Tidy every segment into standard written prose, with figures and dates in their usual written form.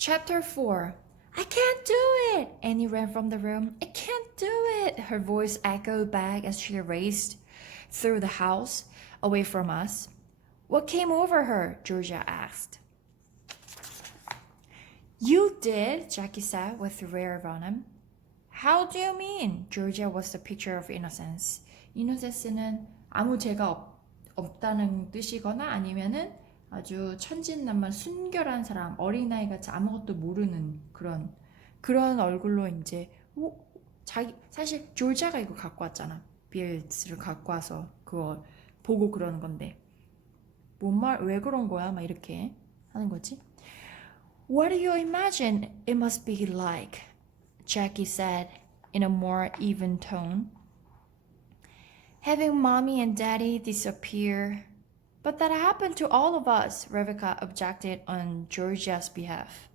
Chapter 4. I can't do it! Annie ran from the room. I can't do it! Her voice echoed back as she raced through the house, away from us. What came over her? Georgia asked. You did, Jackie said with rare venom. How do you mean? Georgia was the picture of innocence. Innocence는 아무 죄가 없다는 뜻이거나 아니면은 아주 천진난만 순결한 사람, 어린아이같이 아무것도 모르는 그런 얼굴로 이제 자기 사실 조지아가 이거 갖고 왔잖아. 빌즈를 갖고 와서 그거 보고 그러는 건데 왜 그런 거야? 막 이렇게 하는 거지. What do you imagine it must be like? Jackie said in a more even tone. Having mommy and daddy disappear. But that happened to all of us, Rebecca objected on Georgia's behalf.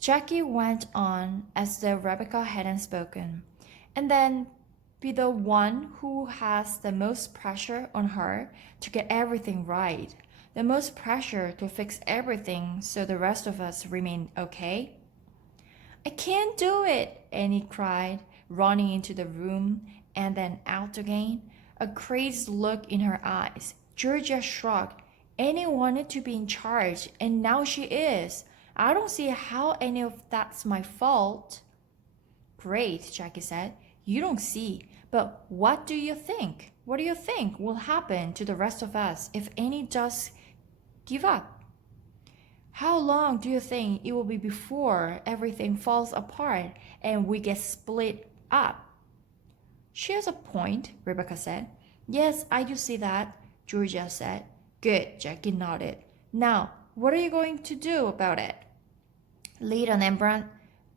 Jackie went on as though Rebecca hadn't spoken. And then be the one who has the most pressure on her to get everything right, the most pressure to fix everything so the rest of us remain okay? I can't do it, Annie cried, running into the room and then out again, a crazed look in her eyes. Georgia shrugged. Annie wanted to be in charge, and now she is. I don't see how any of that's my fault. Great, Jackie said. You don't see. But what do you think? What do you think will happen to the rest of us if Annie does give up? How long do you think it will be before everything falls apart and we get split up? She has a point, Rebecca said. Yes, I do see that, Georgia said. Good, Jackie nodded. Now, what are you going to do about it? Lead an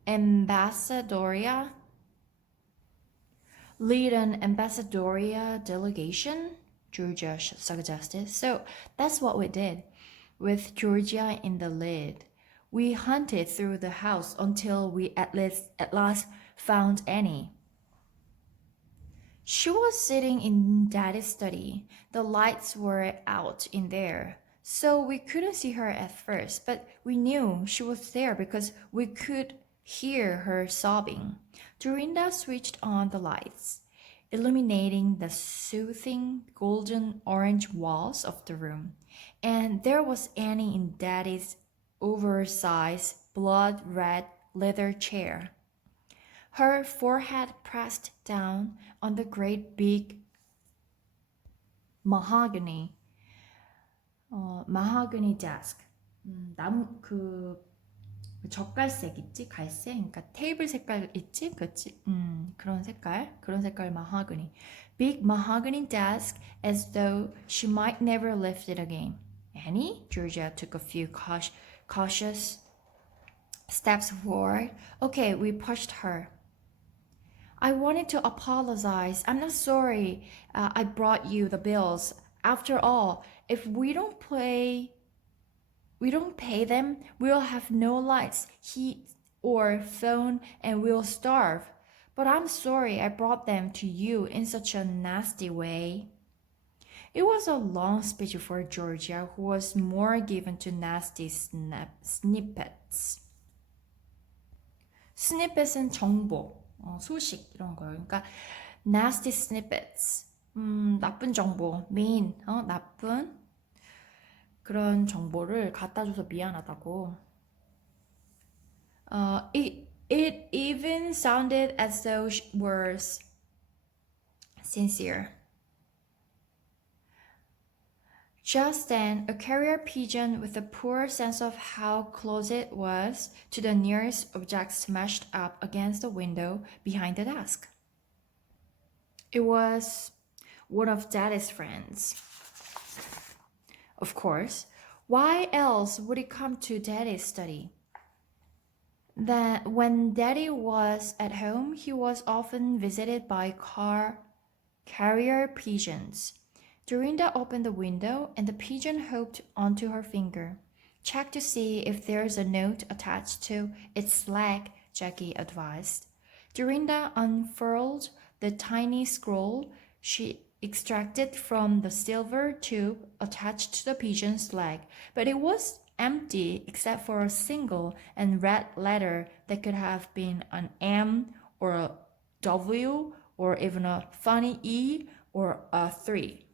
ambassadoria delegation? Georgia suggested. So that's what we did. With Georgia in the lead, we hunted through the house until we at last found Annie. She was sitting in Daddy's study. The lights were out in there, so we couldn't see her at first, but we knew she was there because we could hear her sobbing. Dorinda switched on the lights, illuminating the soothing golden orange walls of the room. And there was Annie in Daddy's oversized, blood red leather chair. Her forehead pressed down on the great big mahogany desk. 나무 젓갈색 있지? 갈색? 그러니까 테이블 색깔 있지? 그치? 그런 색깔 mahogany. Big mahogany desk as though she might never lift it again. Annie? Georgia took a few cautious steps forward. Okay, we pushed her. I wanted to apologize. I'm not sorry I brought you the bills. After all, if we don't pay them, we'll have no lights, heat, or phone, and we'll starve. But I'm sorry I brought them to you in such a nasty way. It was a long speech for Georgia, who was more given to nasty snippets. Snippets은 정보, 소식 이런 거예요. 그러니까 nasty snippets, 나쁜 정보, mean, 나쁜 그런 정보를 갖다 줘서 미안하다고. It even sounded as though she was sincere. Just then, a carrier pigeon with a poor sense of how close it was to the nearest object smashed up against the window behind the desk. It was one of Daddy's friends. Of course, why else would it come to Daddy's study? That when Daddy was at home, he was often visited by carrier pigeons. Dorinda opened the window and the pigeon hopped onto her finger. Check to see if there's a note attached to its leg, Jackie advised. Dorinda unfurled the tiny scroll she extracted from the silver tube attached to the pigeon's leg, but it was empty except for a single and red letter that could have been an M or a W or even a funny E or a 3.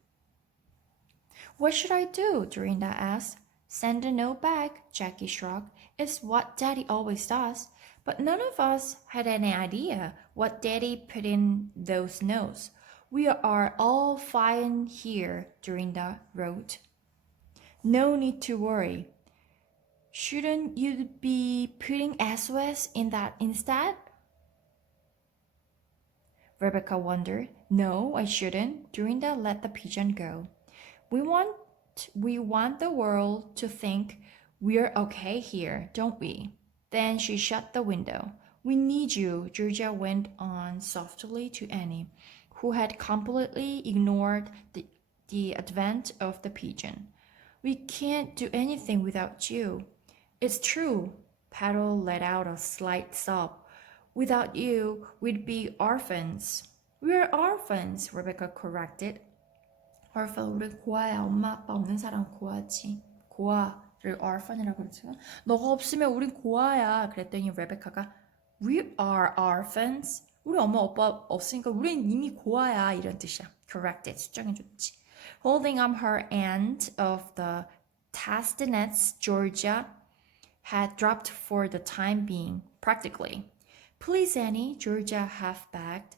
What should I do? Dorinda asked. Send a note back, Jackie shrugged. It's what Daddy always does. But none of us had any idea what Daddy put in those notes. We are all fine here, Dorinda wrote. No need to worry. Shouldn't you be putting SOS in that instead? Rebecca wondered. No, I shouldn't. Dorinda let the pigeon go. We want the world to think we're okay here, don't we? Then she shut the window. We need you, Georgia went on softly to Annie, who had completely ignored the advent of the pigeon. We can't do anything without you. It's true. Petal let out a slight sob. Without you, we'd be orphans. We're orphans, Rebecca corrected. orphan 우리 고아야. 엄마 아빠 없는 사람 고아지. 고아를 orphan이라고 그러죠. 너가 없으면 우린 고아야. 그랬더니 레베카가 We are orphans. 우리 엄마 아빠 없으니까 우린 이미 고아야. 이런 뜻이야. Corrected. 수정해줬지. Holding up her end of the castanets, Georgia had dropped for the time being, practically. Please, Annie, Georgia half-backed,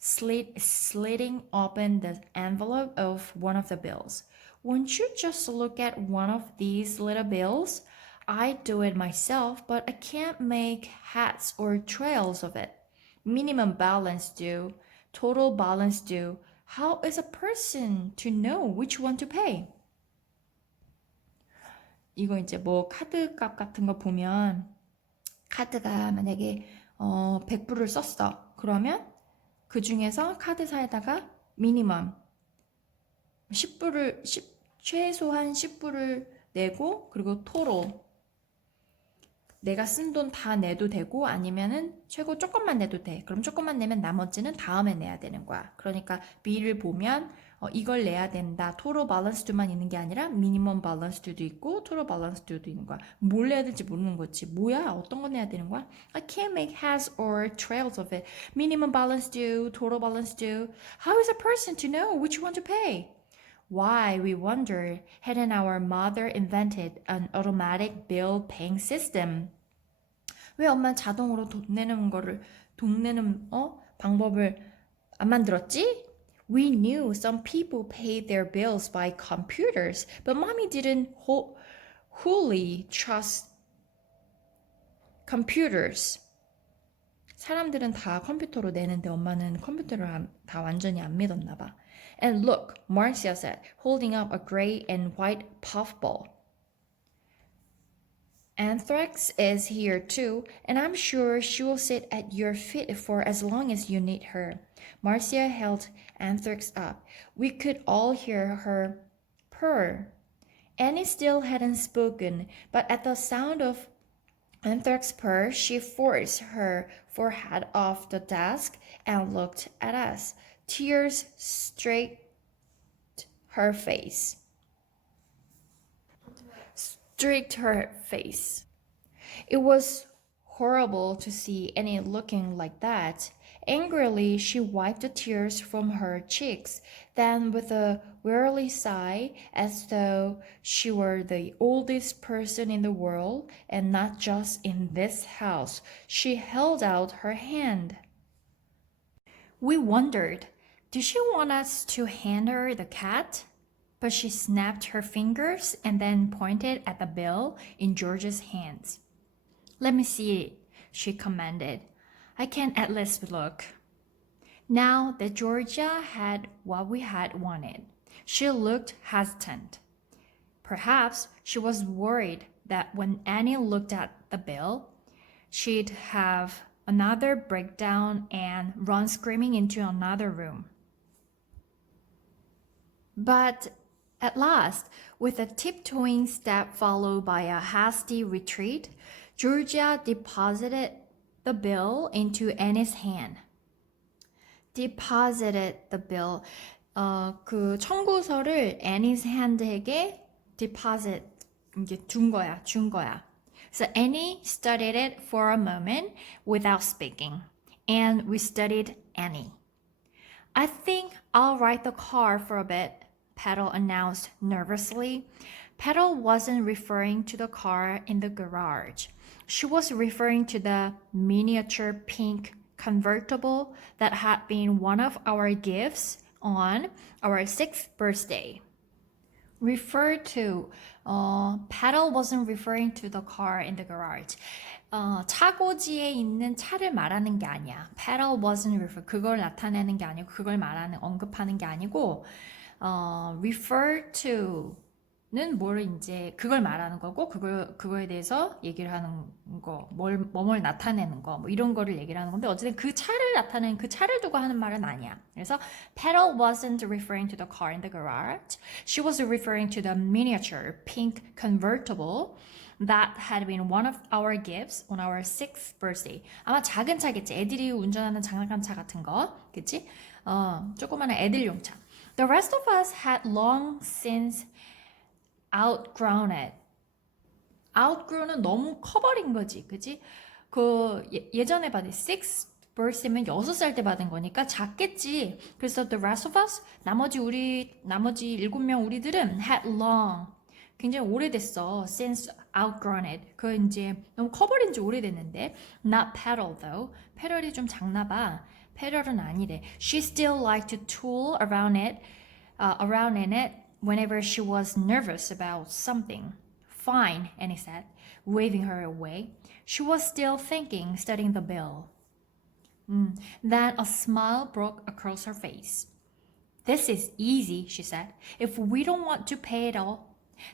slitting open the envelope of one of the bills. Won't you just look at one of these little bills? I do it myself, but I can't make hats or trails of it. Minimum balance due, total balance due. How is a person to know which one to pay? 이거 이제 뭐 카드 값 같은 거 보면 카드가 만약에 100불을 썼어. 그러면 그 중에서 카드사에다가 미니멈 10불을 최소한 10불을 내고 그리고 토로 내가 쓴 돈 다 내도 되고 아니면은 최고 조금만 내도 돼. 그럼 조금만 내면 나머지는 다음에 내야 되는 거야. 그러니까 B를 보면 이걸 내야 된다. 토로 밸런스 듀만 있는 게 아니라 미니멈 밸런스 듀도 있고 토로 밸런스 듀도 있는 거야. 뭘 내야 될지 모르는 거지. 뭐야? 어떤 거 내야 되는 거야? I can't make heads or trails of it. Minimum balance due, total balance due. How is a person to know which one to pay? Why, we wonder, hadn't our mother invented an automatic bill paying system? 왜 엄마 자동으로 돈 내는 방법을 안 만들었지? We knew some people paid their bills by computers, but mommy didn't wholly trust computers. 사람들은 다 컴퓨터로 내는데 엄마는 컴퓨터를 다 완전히 안 믿었나 봐. And look, Marcia said, holding up a gray and white puffball. Anthrax is here too, and I'm sure she will sit at your feet for as long as you need her. Marcia held Anthrax up. We could all hear her purr. Annie still hadn't spoken, but at the sound of Anthrax purr, she forced her forehead off the desk and looked at us. Tears streaked her face. It was horrible to see Annie looking like that. Angrily, she wiped the tears from her cheeks. Then, with a weary sigh, as though she were the oldest person in the world, and not just in this house, she held out her hand. We wondered, did she want us to hand her the cat? But she snapped her fingers and then pointed at the bill in George's hands. Let me see it, she commanded. I can at least look. Now that Georgia had what we had wanted, she looked hesitant. Perhaps she was worried that when Annie looked at the bill, she'd have another breakdown and run screaming into another room. But at last, with a tiptoeing step followed by a hasty retreat, Georgia deposited the bill into Annie's hand. Deposited the bill. 그 청구서를 Annie's hand에게 deposit 이게 준 거야. So Annie studied it for a moment without speaking, and we studied Annie. I think I'll ride the car for a bit, Petal announced nervously. Petal wasn't referring to the car in the garage. She was referring to the miniature pink convertible that had been one of our gifts on our 6th birthday. Refer to, Petal wasn't referring to the car in the garage. 차고지에 있는 차를 말하는 게 아니야. Petal wasn't refer, 그걸 나타내는 게 아니고, 그걸 언급하는 게 아니고, refer to는 뭘 이제, 그걸 말하는 거고, 그거에 대해서 얘기를 하는 거, 뭘 나타내는 거, 뭐 이런 거를 얘기를 하는 건데, 어쨌든 그 차를 나타내는, 그 차를 두고 하는 말은 아니야. 그래서, Petal wasn't referring to the car in the garage. She was referring to the miniature pink convertible that had been one of our gifts on our 6th birthday. 아마 작은 차겠지. 애들이 운전하는 장난감 차 같은 거. 그치? 조그마한 애들용 차. The rest of us had long since outgrown it. outgrow는 너무 커버린 거지. 그치? 예전에 받은 6th birthday면 6살 때 받은 거니까 작겠지. 그래서 the rest of us, 나머지 7명 우리들은 had long, 굉장히 오래됐어. since outgrown it. 그 이제 너무 커버린 지 오래됐는데. Not Petal though. 페럴이 좀 작나 봐. 페럴은 아니래. She still liked to tool around in it whenever she was nervous about something. Fine, Annie said, waving her away. She was still thinking, studying the bill. Then a smile broke across her face. This is easy, she said. If we don't want to pay it all,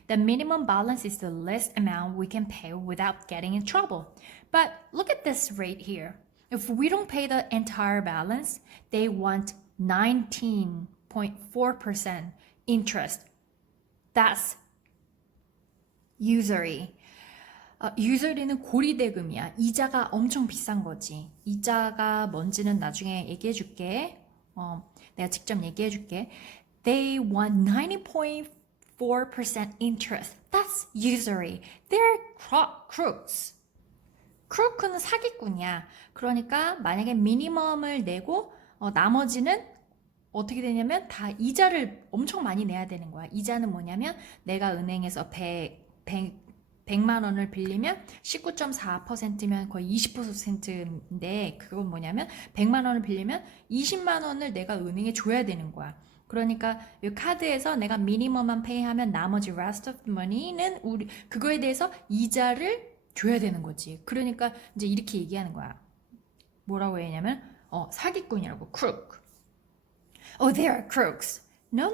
the minimum balance is the least amount we can pay without getting in trouble. But look at this rate here. If we don't pay the entire balance, they want 19.4% interest. That's usury. usury는 고리대금이야. 이자가 엄청 비싼 거지. 이자가 뭔지는 나중에 얘기해 줄게. 내가 직접 얘기해 줄게. They want 90.4% interest. That's usury. They're crooks. 크루크는 사기꾼이야. 그러니까 만약에 미니멈을 내고 나머지는 어떻게 되냐면 다 이자를 엄청 많이 내야 되는 거야. 이자는 뭐냐면 내가 은행에서 100만 원을 빌리면 19.4%면 거의 20%인데 그건 뭐냐면 100만 원을 빌리면 20만 원을 내가 은행에 줘야 되는 거야. 그러니까 이 카드에서 내가 미니멈만 페이하면 나머지 rest of the money는 그거에 대해서 이자를 줘야 되는 거지. 그러니까 이제 이렇게 얘기하는 거야. 뭐라고 했냐면 사기꾼이라고. crook. Oh, they are crooks. None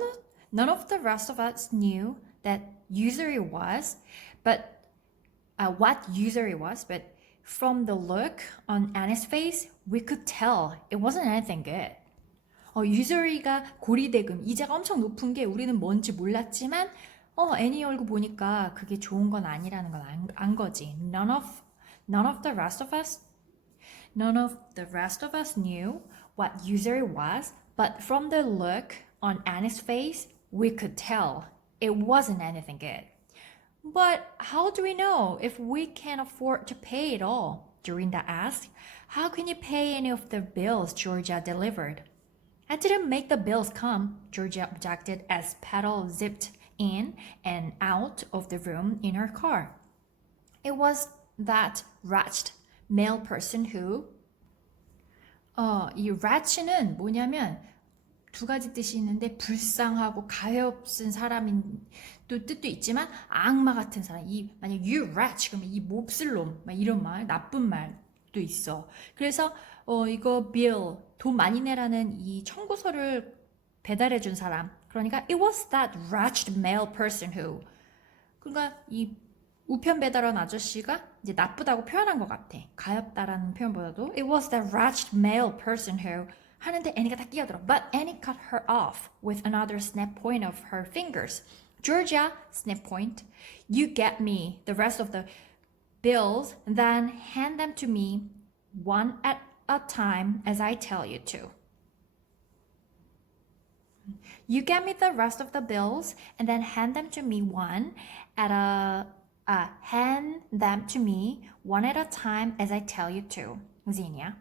of the rest of us knew that usury was, but what usury was, but from the look on Annie's face, we could tell it wasn't anything good. usury가 고리대금, 이자가 엄청 높은 게 우리는 뭔지 몰랐지만 애니 얼굴 보니까 그게 좋은 건 아니라는 걸 안 거지. None of the rest of us knew what usury was, but from the look on Annie's face, we could tell it wasn't anything good. But how do we know if we can't afford to pay it all? Dorinda asked. How can you pay any of the bills Georgia delivered? I didn't make the bills come, Georgia objected as Petal zipped in and out of the room in her car. It was that wretched male person who 이 wretch는 뭐냐면 두 가지 뜻이 있는데 불쌍하고 가엾은 사람인 또 뜻도 있지만 악마 같은 사람. 만약 you wretch 그러면 이 몹쓸 놈 이런 말 나쁜 말도 있어. 그래서 이거 bill 돈 많이 내라는 이 청구서를 배달해 준 사람. 그러니까 it was that wretched male person who. 그러니까 이 우편 배달원 아저씨가 이제 나쁘다고 표현한 것 같아. 가엾다라는 표현보다도 it was that wretched male person who 하는데 애니가 다 끼어들어. But Annie cut her off with another snap point of her fingers. Georgia, snap point, you get me the rest of the bills, then hand them to me one at a time as I tell you to. You get me the rest of the bills and then hand them to me one at a Hand them to me one at a time as I tell you to, Xenia.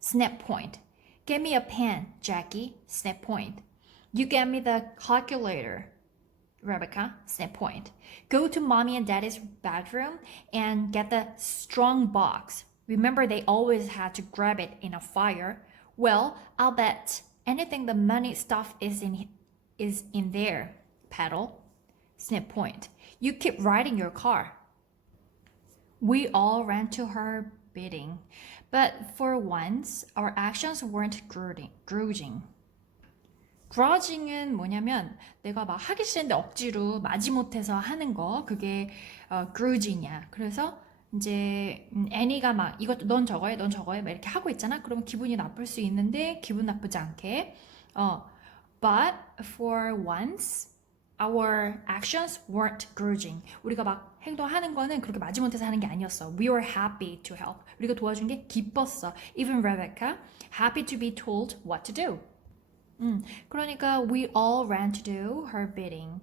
Snap point. Get me a pen, Jackie. Snap point. You get me the calculator, Rebecca. Snap point. Go to mommy and daddy's bedroom and get the strong box. Remember, they always had to grab it in a fire. Well, I'll bet anything the money stuff is in there, Paddle. Snap point. You keep riding your car. We all ran to her bidding, but for once, our actions weren't grudging. grudging은 뭐냐면 내가 막 하기 싫은데 억지로 마지못해서 하는 거 그게 grudging이야. 그래서 이제 애니가 막 이것도 넌 저거 해, 넌 저거 해 막 이렇게 하고 있잖아. 그러면 기분이 나쁠 수 있는데 기분 나쁘지 않게. But for once, our actions weren't grudging. 우리가 막 행동하는 거는 그렇게 마지못해서 하는 게 아니었어. We were happy to help. 우리가 도와준 게 기뻤어. Even Rebecca, happy to be told what to do. 그러니까 we all ran to do her bidding.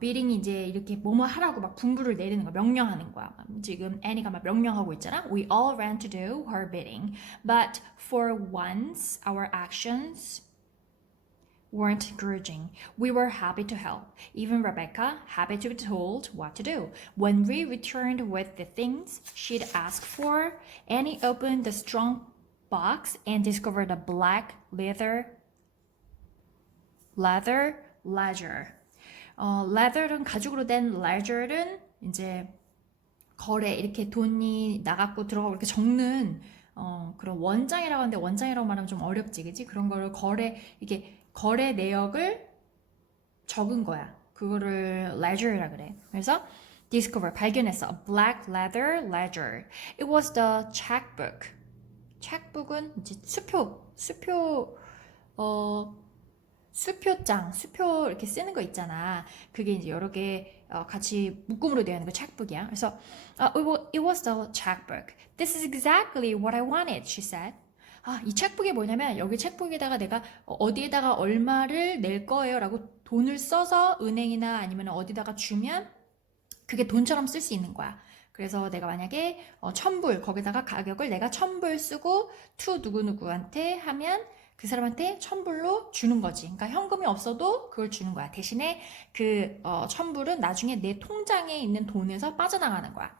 bidding이 이제 이렇게 뭐뭐 하라고 막 분부를 내리는 거, 명령하는 거야. 지금 애니가 막 명령하고 있잖아. We all ran to do her bidding. But for once, our actions weren't grudging. We were happy to help. Even Rebecca, happy to be told what to do. When we returned with the things she'd asked for, Annie opened the strong box and discovered a black leather ledger. leather은 가죽으로 된 ledger는 이제 거래 이렇게 돈이 나갔고 들어가고 이렇게 적는 그런 원장이라고 하는데 원장이라고 말하면 좀 어렵지, 그지? 그런 거를 거래 내역을 적은 거야. 그거를 ledger이라 그래. 그래서 discover 발견했어. A black leather ledger. It was the checkbook. checkbook은 이제 수표장, 수표 이렇게 쓰는 거 있잖아. 그게 이제 여러 개 같이 묶음으로 되어 있는 거 책북이야. 그래서 it was the checkbook. This is exactly what I wanted, she said. 이 책북이 뭐냐면 여기 책북에다가 내가 어디에다가 얼마를 낼 거예요 라고 돈을 써서 은행이나 아니면 어디다가 주면 그게 돈처럼 쓸 수 있는 거야. 그래서 내가 만약에 1,000불 거기다가 가격을 내가 1,000불 쓰고 to 누구누구한테 하면 그 사람한테 1,000불로 주는 거지. 그러니까 현금이 없어도 그걸 주는 거야. 대신에 그 1,000불은 나중에 내 통장에 있는 돈에서 빠져나가는 거야.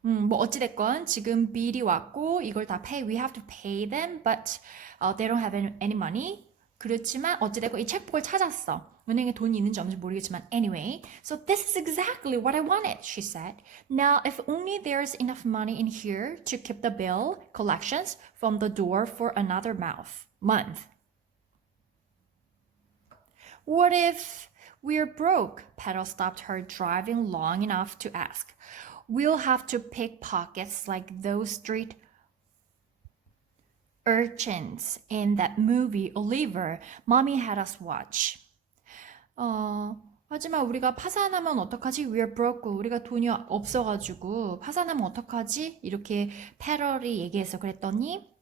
뭐 어찌됐건 지금 빌이 왔고 이걸 다 we have to pay them, but they don't have any money. 그렇지만 어찌됐건 이 책북을 찾았어. 은행에 돈이 있는지 없는지 모르겠지만 anyway. So this is exactly what I wanted, she said. Now if only there's enough money in here to keep the bill collections from the door for another month. What if we're broke? Petal stopped her driving long enough to ask. We'll have to pick pockets like those street urchins in that movie Oliver mommy had us watch. 하지만 우리가 파산하면 어떡하지? We're broke. 우리가 돈이 없어가지고 파산하면 어떡하지? 이렇게 패럴이 얘기해서 그랬더니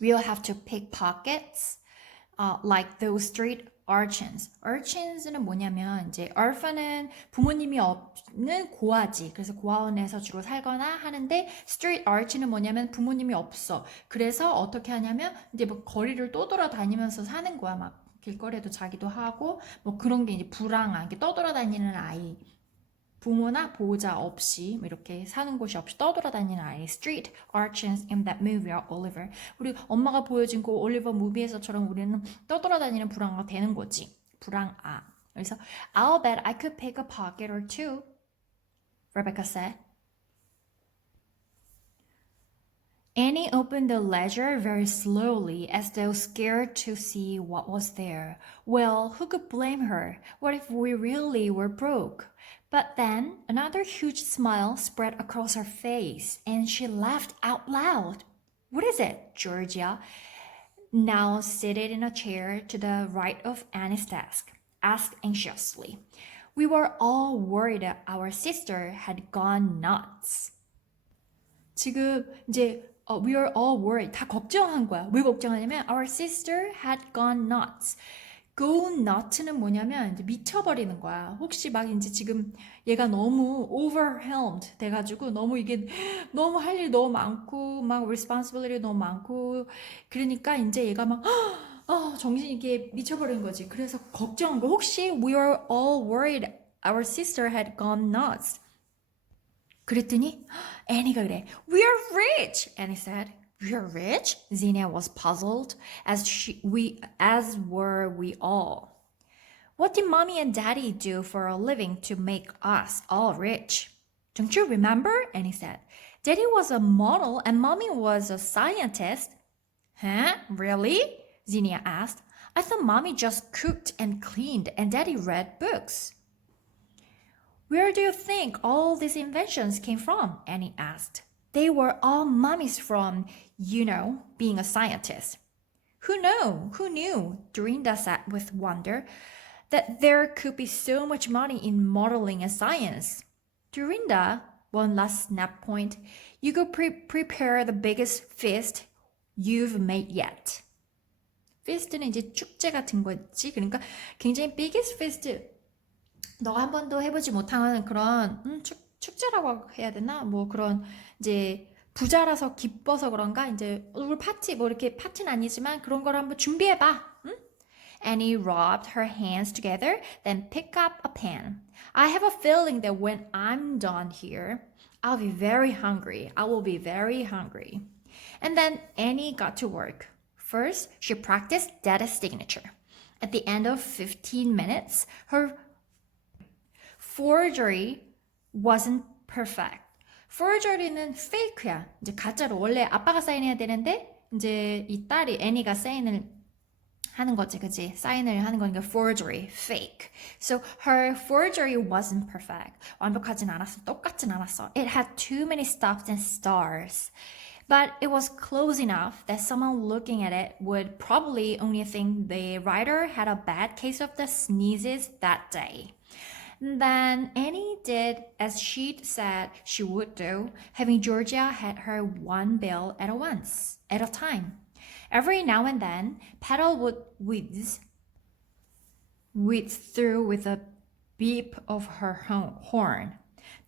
We'll have to pick pockets like those street urchins. urchins는 뭐냐면 이제 orphan은 부모님이 없는 고아지. 그래서 고아원에서 주로 살거나 하는데 street urchin은 뭐냐면 부모님이 없어. 그래서 어떻게 하냐면 이제 뭐 거리를 떠돌아다니면서 사는 거야. 막 길거리에도 자기도 하고 뭐 그런 게 이제 불황아. 이렇게 떠돌아다니는 아이. 부모나 보호자 없이 이렇게 사는 곳이 없이 떠돌아다니는 아이. Street urchins in that movie Oliver. 우리 엄마가 보여준 그 올리버 무비에서처럼 우리는 떠돌아다니는 불황아가 되는 거지. 불황아. 그래서 I'll bet I could pick a pocket or two, Rebecca said. Annie opened the ledger very slowly as though scared to see what was there. Well, who could blame her? What if we really were broke? But then another huge smile spread across her face and she laughed out loud. What is it, Georgia, now seated in a chair to the right of Annie's desk, asked anxiously. We were all worried that our sister had gone nuts. 지금 이제 we are all worried. 다 걱정한 거야. 왜 걱정하냐면 our sister had gone nuts. Go nut는 뭐냐면 이제 미쳐버리는 거야. 혹시 막 이제 지금 얘가 너무 overwhelmed 돼가지고 너무 이게 너무 할 일 너무 많고 막 responsibility 너무 많고 그러니까 이제 얘가 막 정신이 이게 미쳐버린 거지. 그래서 걱정한 거. 혹시 we were all worried our sister had gone nuts. 그랬더니 애니가 그래. We're rich, Annie said. We're rich? Xenia was puzzled, as were we all. What did mommy and daddy do for a living to make us all rich? Don't you remember? Annie said. Daddy was a model and mommy was a scientist. Huh? Really? Xenia asked. I thought mommy just cooked and cleaned and daddy read books. Where do you think all these inventions came from? Annie asked. They were all mommy's from, being a scientist. Who knew? Who knew? Dorinda said with wonder that there could be so much money in modeling and science. Dorinda, one last snap point, you go prepare the biggest feast you've made yet. feast는 이제 축제 같은 거지. 그러니까 굉장히 biggest feast. 너가 한 번도 해보지 못한 그런 축제라고 해야 되나? 뭐 그런 이제 부자라서 기뻐서 그런가? 이제 우리 파티 뭐 이렇게 파티는 아니지만 그런 걸 한번 준비해봐. 응? Annie rubbed her hands together, then picked up a pen. I have a feeling that when I'm done here, I'll be very hungry. I will be very hungry. And then Annie got to work. First, she practiced data signature. At the end of 15 minutes, her forgery wasn't perfect. forgery는 fake야. 이제 가짜로. 원래 아빠가 사인해야 되는데 이제 이 딸이 애니가 사인을 하는 거지, 그치? 사인을 하는 거니까 forgery, fake. So her forgery wasn't perfect. 완벽하진 않았어. 똑같진 않았어. It had too many stops and stars. But it was close enough that someone looking at it would probably only think the writer had a bad case of the sneezes that day. Then Annie did as she'd said she would do, having Georgia hit her one bill at a time. Every now and then, Petal would whiz through with a beep of her horn.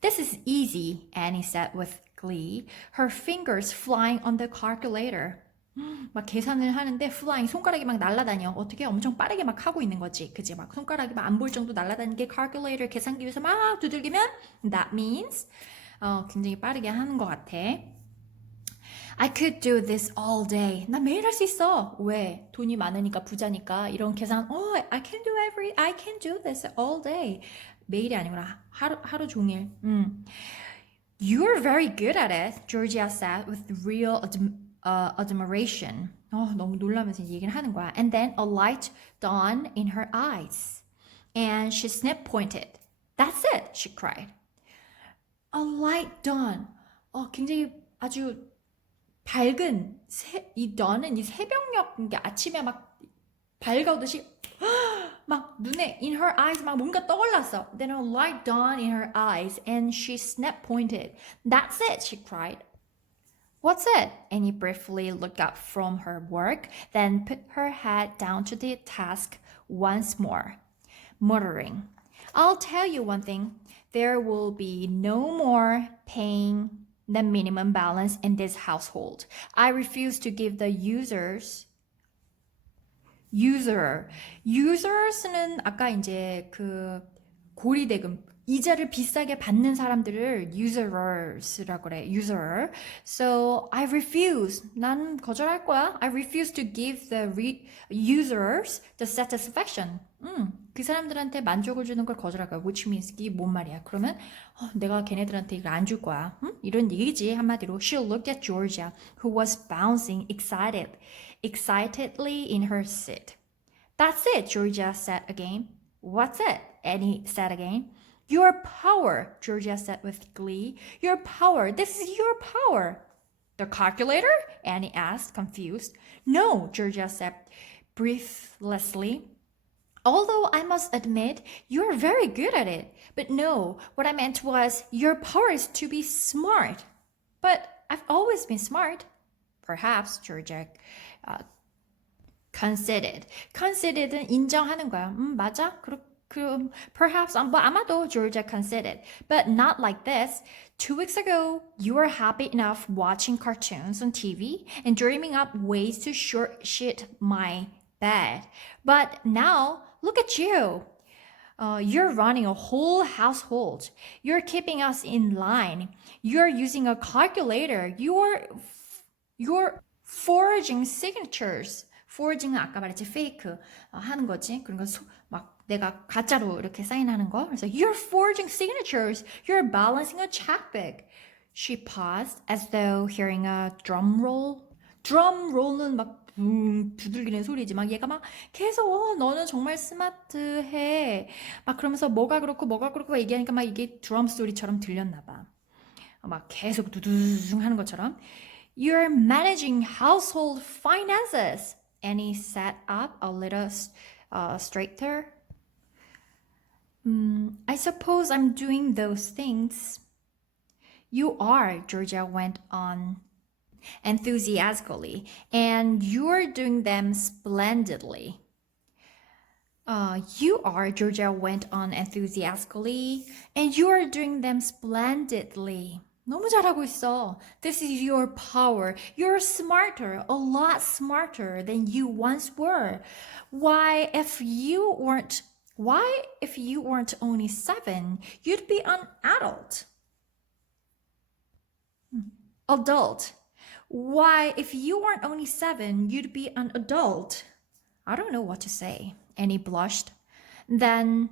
This is easy, Annie said with glee, her fingers flying on the calculator. 막 계산을 하는데 flying 손가락이 막 날아다녀. 어떻게 엄청 빠르게 막 하고 있는 거지. 그지? 막 손가락이 막 안 보일 정도 날아다니는 게 calculator 계산기 위해서 막 두들기면 that means 굉장히 빠르게 하는 것 같아. I could do this all day. 나 매일 할 수 있어. 왜? 돈이 많으니까 부자니까 이런 계산. I can do this all day. 매일이 아니구나. 하루 종일. You're very good at it, Georgia said with real admiration. 너무 놀라면서 얘기를 하는 거야. And then a light dawned in her eyes. And she snap-pointed. That's it, she cried. A light dawn. 굉장히 아주 밝은 이 dawn은 이 새벽녘 이게 아침에 막 밝아오듯이 막 눈에 in her eyes 막 뭔가 떠올랐어. Then a light dawned in her eyes and she snap-pointed. That's it, she cried. What's it? Annie briefly looked up from her work, then put her head down to the task once more, muttering, I'll tell you one thing. There will be no more paying the minimum balance in this household. I refuse to give the users는 아까 이제 그 고리대금 이자를 비싸게 받는 사람들을 users라고 그래. user. So I refuse. 난 거절할 거야. I refuse to give the users the satisfaction. 그 사람들한테 만족을 주는 걸 거절할 거야. Which means 이게 뭔 말이야? 그러면 내가 걔네들한테 이걸 안 줄 거야. 이런 얘기지 한마디로. She looked at Georgia, who was bouncing excitedly in her seat. That's it, Georgia said again. What's it? Annie said again. Your power, Georgia said with glee. Your power. This is your power. The calculator? Annie asked, confused. No, Georgia said breathlessly. Although I must admit, you're very good at it. But no, what I meant was your power is to be smart. But I've always been smart. Perhaps, Georgia Conceded. Conceded는 인정하는 거야. 맞아. 그럼 perhaps 아마도 Georgia conceded, but not like this. 2 weeks ago, you were happy enough watching cartoons on TV and dreaming up ways to short shit my bed. But now, look at you. You're running a whole household. You're keeping us in line. You're using a calculator. You're forging signatures. forging은 아까 말했지 fake 하는 거지. 그런 건 막 내가 가짜로 이렇게 사인하는 거. 그래서 you're forging signatures. You're balancing a checkbook. She paused as though hearing a drum roll. drum roll은 막 두들기는 소리지. 막 얘가 막 계속 너는 정말 스마트해. 막 그러면서 뭐가 그렇고 얘기하니까 막 이게 드럼 소리처럼 들렸나 봐. 막 계속 두두둥 하는 것처럼. You're managing household finances. Annie sat up a little straighter. I suppose I'm doing those things. You are, Georgia went on enthusiastically, and you're doing them splendidly. You are, Georgia went on enthusiastically, and you're doing them splendidly. 너무 잘하고 있어. This is your power. You're smarter, a lot smarter than you once were. Why, if you weren't only 7, you'd be an adult. Adult. Why, if you weren't only 7, you'd be an adult. I don't know what to say. Annie blushed. Then,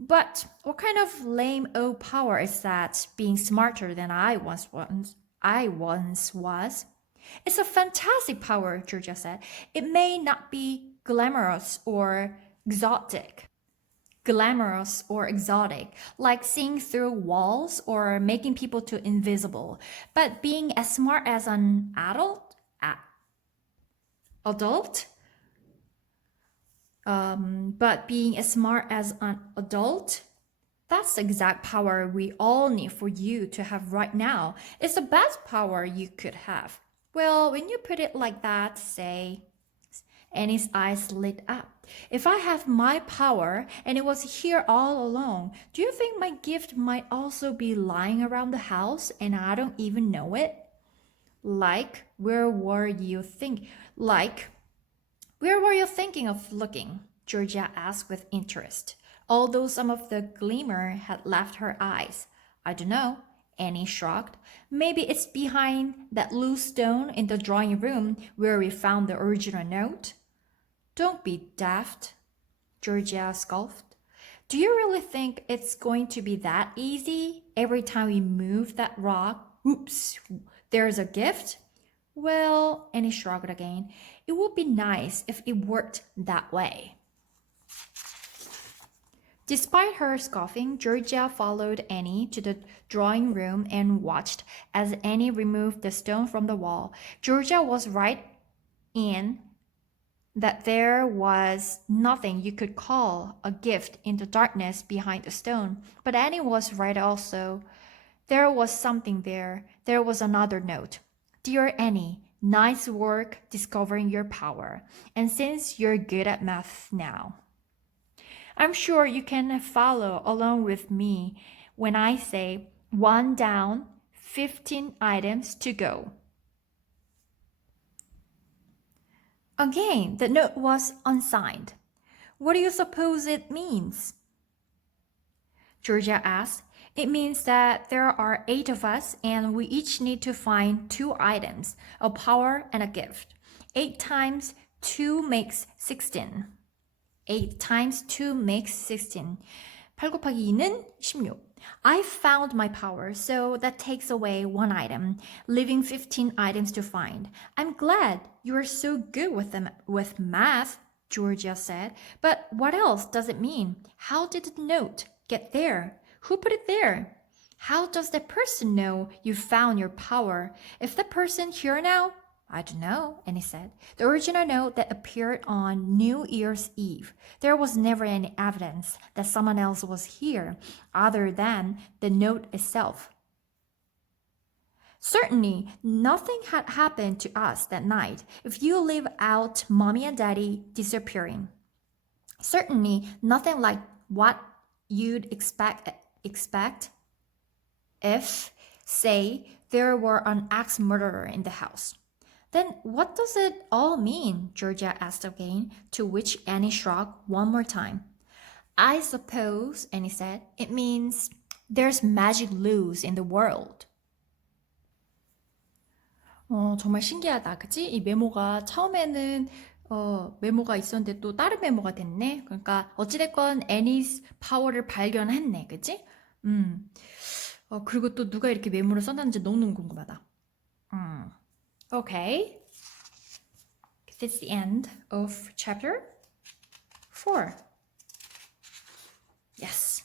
but what kind of lame old power is that, being smarter than I once was? It's a fantastic power, Georgia said. It may not be glamorous or exotic, like seeing through walls or making people too invisible. But being as smart as an adult, but being as smart as an adult, that's the exact power we all need for you to have right now. It's the best power you could have. Well, when you put it like that, say, Annie's eyes lit up. If I have my power and it was here all along, do you think my gift might also be lying around the house and I don't even know it? Like, where were you thinking of looking? Georgia asked with interest, although some of the glimmer had left her eyes. I don't know, Annie shrugged. Maybe it's behind that loose stone in the drawing room where we found the original note. Don't be daft, Georgia scoffed. Do you really think it's going to be that easy? Every time we move that rock, oops, there's a gift? Well, Annie shrugged again. It would be nice if it worked that way. Despite her scoffing, Georgia followed Annie to the drawing room and watched as Annie removed the stone from the wall. Georgia was right in that there was nothing you could call a gift in the darkness behind the stone. But Annie was right also. There was something there. There was another note. Dear Annie, nice work discovering your power. And since you're good at math now, I'm sure you can follow along with me when I say 1 down, 15 items to go. Again, the note was unsigned. What do you suppose it means? Georgia asked. It means that there are 8 of us and we each need to find 2 items, a power and a gift. 8 times 2 makes 16. 8 times 2 makes 16. 8 곱하기 2는 16. I found my power, so that takes away 1 item, leaving 15 items to find. I'm glad you are so good with math, Georgia said. But what else does it mean? How did the note get there? Who put it there? How does the person know you found your power? If the person here now? I don't know, Annie said. The original note that appeared on New Year's Eve. There was never any evidence that someone else was here other than the note itself. Certainly, nothing had happened to us that night if you leave out mommy and daddy disappearing. Certainly, nothing like what you'd expect if, say, there were an axe murderer in the house. Then what does it all mean? Georgia asked again, to which Annie shrugged one more time. I suppose, Annie said, it means there's magic loose in the world. 정말 신기하다. 그치? 이 메모가 처음에는 메모가 있었는데 또 다른 메모가 됐네. 그러니까 어찌됐건 애니's 파워를 발견했네. 그치? 그리고 또 누가 이렇게 메모를 써놨는지 너무너무 궁금하다. Okay. That's the end of chapter 4. Yes.